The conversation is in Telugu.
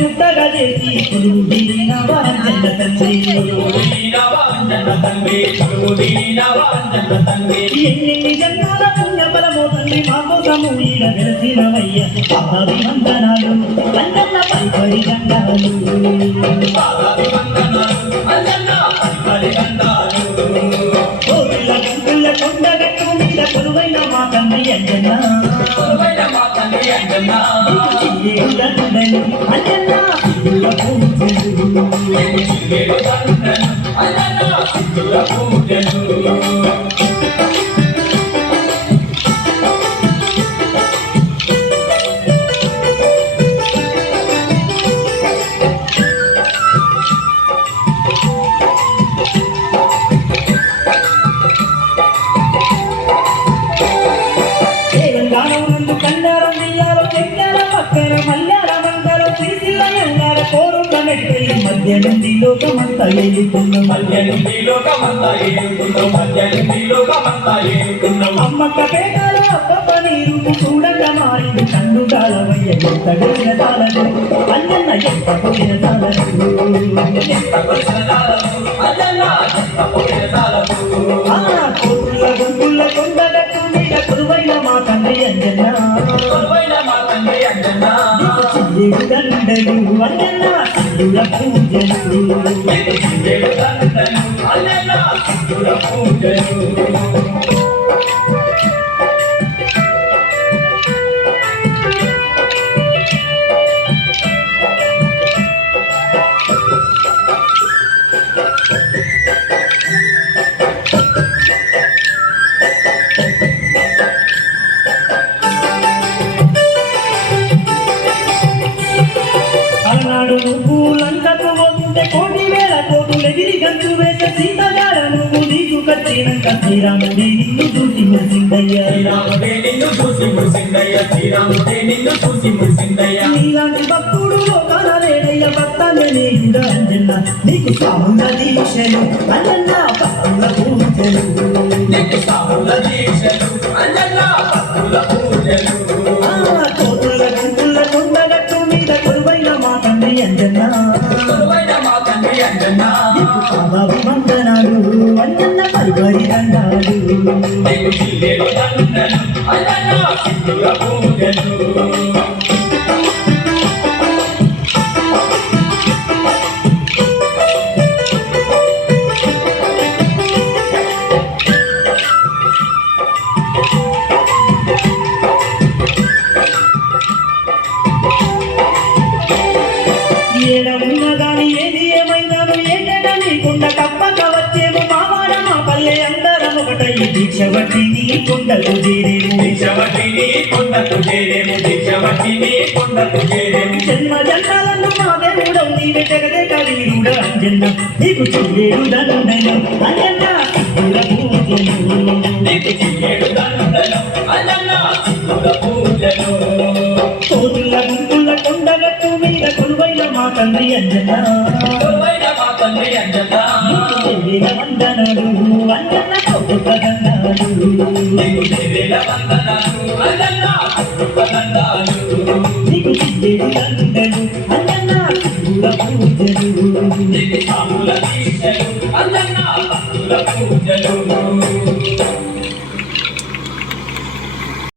గుట్టగా చేసి ఎన్ని జన్మాల పుణ్యబలమో తండ్రి మా కోసము ఈడ వెలసినవయ్య అభివందనాలు అంజన్న పరిపరి గండాలు కొండగట్టు మీద కొలువైన మా తండ్రి అంజన్న మధ్య నుండి లోకమంతా ఏలుకున్నాం అమ్మక్క పేదలో అప్ప నీరు చూడగా మారింది కన్నుగాలవయ్య ఎంత గడిన తాళను అన్నన్న ఎంత పోయిన కోతుల గొంతుల కొండగట్టు మీద కొలువైన మా తండ్రి అంజన్న దండలు అన్నన్న పూజలు నువ్వు లంకకు పోతుంటే కోటి వేల కోటులు ఎగిరి గంతు వేసే సీతగాడ నువ్వు నీకు కచ్చినంత శ్రీరాముడి నిన్ను చూసి మురిసిందయ్యా నీలాంటి భక్తుడు లోకాల లేడయ్య భక్తాన్ని నీయుడ అంజన్న నీకు సాముల దీక్షలు అంజన్న భక్తుల పూజలు కోతుల గుంపుల కొండగట్టు మీద కొలువైన మా తండ్రి అంజన్న వందనాలు అంజన్న పరిపరి దండాలు ఏడవున్నగాని ఏది ఏమైనాను ఏంటైనా నీకుండ తప్పక వచ్చేమో మావాడ మా పల్లె అందరం ఒకటై దీక్ష బట్టి నీ కొండకు చేరేము జన్మ జన్మాలను మా దేవుడవు నీవే జగదేక వీరుడ అంజన్న నీకు చెయ్యేడు దండలు అంజన్న కోతుల గుంపుల కొండగట్టు మీద కొలువైన మా తండ్రి అంజన్న వందనాలు అంజన్న కౌతుక దండాలు నీకు చెయ్యేడు దండలు అంజన్న పూజలు